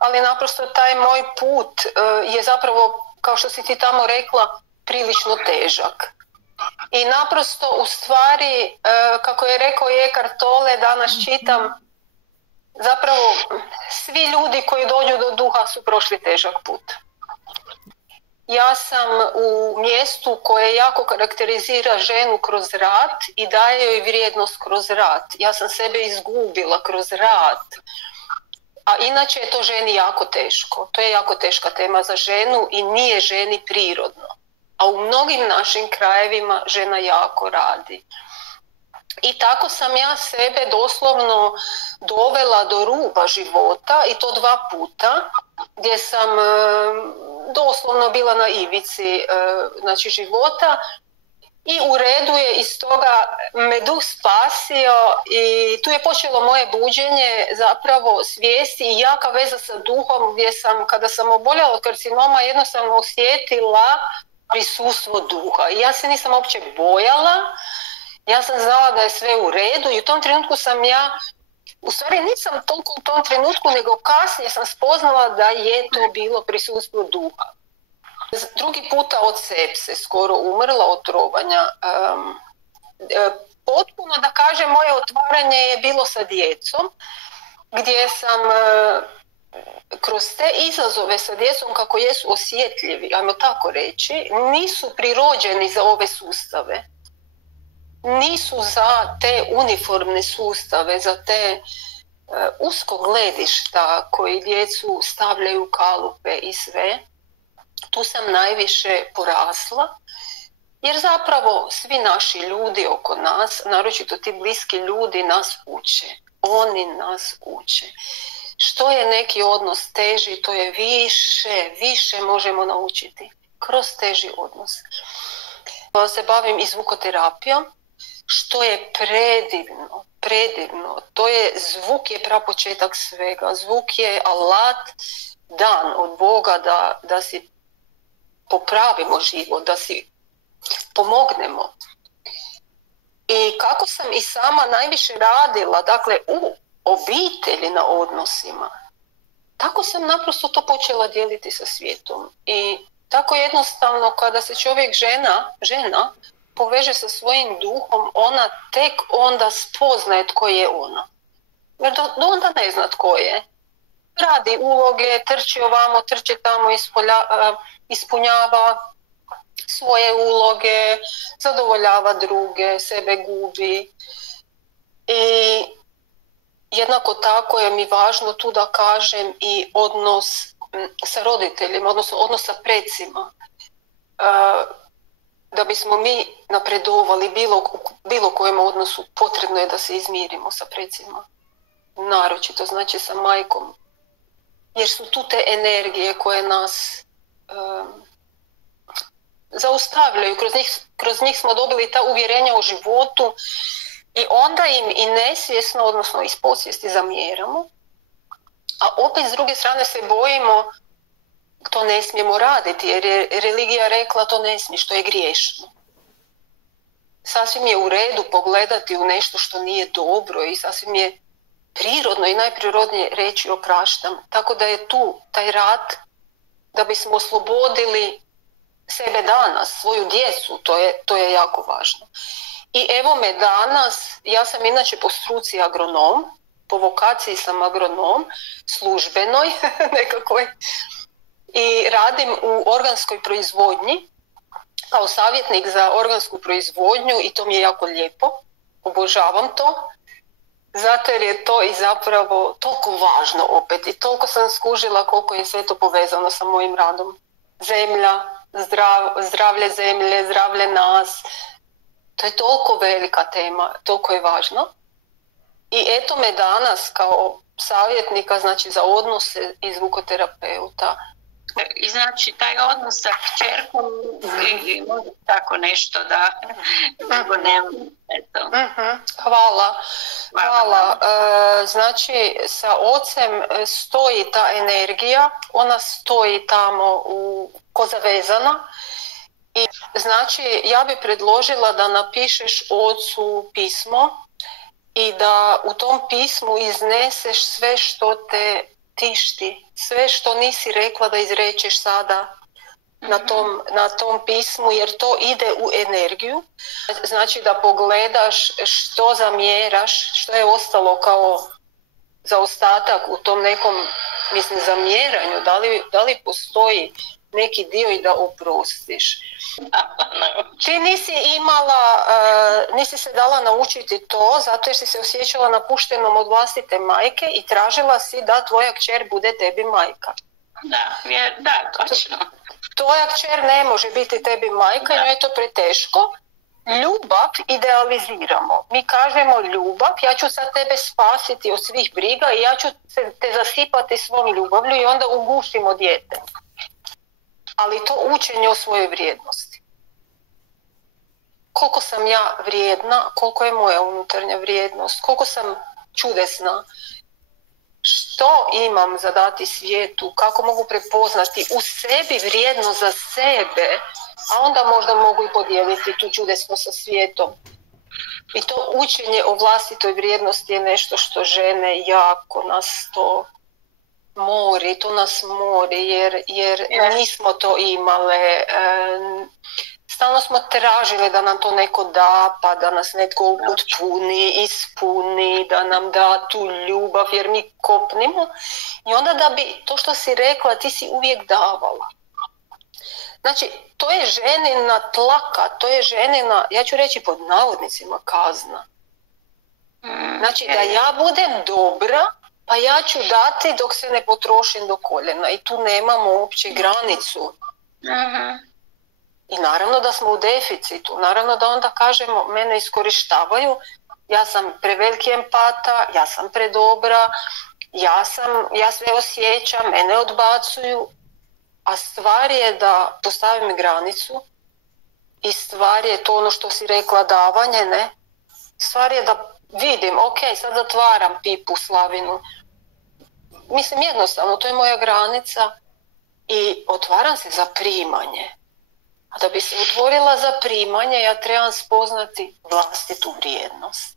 ali naprosto taj moj put je zapravo, kao što si ti tamo rekla, prilično težak. I naprosto u stvari, kako je rekao Eckhart Tolle, danas čitam, zapravo svi ljudi koji dođu do duha su prošli težak put. Ja sam u mjestu koje jako karakterizira ženu kroz rad i daje joj vrijednost kroz rad. Ja sam sebe izgubila kroz rad. A inače je to ženi jako teško. To je jako teška tema za ženu i nije ženi prirodno. A u mnogim našim krajevima žena jako radi. I tako sam ja sebe doslovno dovela do ruba života i to 2 puta, gdje sam doslovno bila na ivici života i u redu je iz toga me duh spasio i tu je počelo moje buđenje zapravo svijesti i jaka veza sa duhom gdje sam, kada sam oboljela od karcinoma, jednostavno osjetila prisustvo duha. I ja se nisam uopće bojala, ja sam znala da je sve u redu i u tom trenutku sam ja, u stvari nisam toliko u tom trenutku, nego kasnije sam spoznala da je to bilo prisustvo duha. 2. puta od sepse, skoro umrla od trovanja. Potpuno, da kažem, moje otvaranje je bilo sa djecom, gdje sam kroz te izazove sa djecom, kako jesu osjetljivi, ajmo tako reći, nisu prirođeni za ove sustave. Nisu za te uniformne sustave, za te usko gledišta koji djecu stavljaju u kalupe i sve. Tu sam najviše porasla, jer zapravo svi naši ljudi oko nas, naročito ti bliski ljudi, nas uče. Oni nas uče. Što je neki odnos teži, to je više možemo naučiti kroz teži odnos. Ja se bavim i zvukoterapijom, što je predivno. To je, zvuk je prapočetak svega. Zvuk je alat dan od Boga da si popravimo život, da si pomognemo. I kako sam i sama najviše radila, dakle, u obitelji na odnosima, tako sam naprosto to počela dijeliti sa svijetom. I tako jednostavno, kada se čovjek, žena poveže sa svojim duhom, ona tek onda spoznaje tko je ona. Jer do onda ne zna tko je. Radi uloge, trči ovamo, trči tamo, ispunjava svoje uloge, zadovoljava druge, sebe gubi. I jednako tako je mi važno tu da kažem i odnos sa roditeljima, odnosno odnos sa precima. Da bismo mi napredovali bilo kojem odnosu, potrebno je da se izmirimo sa precima. Naročito, znači sa majkom. Jer su tu te energije koje nas zaustavljaju. Kroz njih smo dobili ta uvjerenja u životu i onda im i nesvjesno, odnosno iz podsvijesti zamjeramo. A opet s druge strane se bojimo, to ne smijemo raditi jer je religija rekla to ne smiješ, to je griješno. Sasvim je u redu pogledati u nešto što nije dobro i sasvim je prirodno i najprirodnije reći opraštam. Tako da je tu taj rad da bismo oslobodili sebe danas, svoju djecu, to je jako važno. I evo me danas, ja sam inače po struci agronom, po vokaciji sam agronom, službenoj nekakvoj, i radim u organskoj proizvodnji kao savjetnik za organsku proizvodnju i to mi je jako lijepo, obožavam to, zato jer je to i zapravo toliko važno opet i toliko sam skužila koliko je sve to povezano sa mojim radom. Zemlja, zdravlje zemlje, zdravlje nas, to je toliko velika tema, toliko je važno. I eto me danas kao savjetnika, znači za odnose i zvukoterapeuta. I znači taj odnos sa kćerkom i tako nešto da nema. Hvala. Znači sa ocem stoji ta energija, ona stoji tamo ko zavezana. I znači ja bi predložila da napišeš ocu pismo i da u tom pismu izneseš sve što te tišti. Sve što nisi rekla da izrečeš sada na tom pismu, jer to ide u energiju. Znači da pogledaš što zamjeraš, što je ostalo kao zaostatak u tom nekom, mislim, zamjeranju, da li postoji neki dio i da oprostiš. Ti nisi nisi se dala naučiti to zato jer si se osjećala napuštenom od vlastite majke i tražila si da tvoja kćer bude tebi majka. Da, točno. Tvoja kćer ne može biti tebi majka, njoj je to preteško. Ljubav idealiziramo. Mi kažemo ljubav, ja ću sad tebe spasiti od svih briga i ja ću te zasipati svom ljubavlju i onda ugušimo dijete. Ali to učenje o svojoj vrijednosti. Koliko sam ja vrijedna, koliko je moja unutarnja vrijednost, koliko sam čudesna, što imam za dati svijetu, kako mogu prepoznati u sebi vrijednost za sebe, a onda možda mogu i podijeliti tu čudesnost sa svijetom. I to učenje o vlastitoj vrijednosti je nešto što žene jako nas to mori, jer nismo to imale. Stalno smo tražile da nam to neko da, pa da nas netko potpuni, ispuni, da nam da tu ljubav, jer mi kopnimo. I onda da bi, to što si rekla, ti si uvijek davala. Znači, to je ženina tlaka, to je ženina, ja ću reći pod navodnicima, kazna. Znači, da ja budem dobra, pa ja ću dati dok se ne potrošim do koljena i tu nemamo uopće granicu. I naravno da smo u deficitu, naravno da onda kažemo mene iskorištavaju, ja sam preveliki empata, ja sam predobra, ja sve osjećam, mene odbacuju, a stvar je da postavim granicu i stvar je to ono što si rekla, davanje, ne? Stvar je da vidim, ok, sad zatvaram pipu slavinu. Mislim, jednostavno, to je moja granica i otvaram se za primanje. A da bi se otvorila za primanje, ja trebam spoznati vlastitu vrijednost.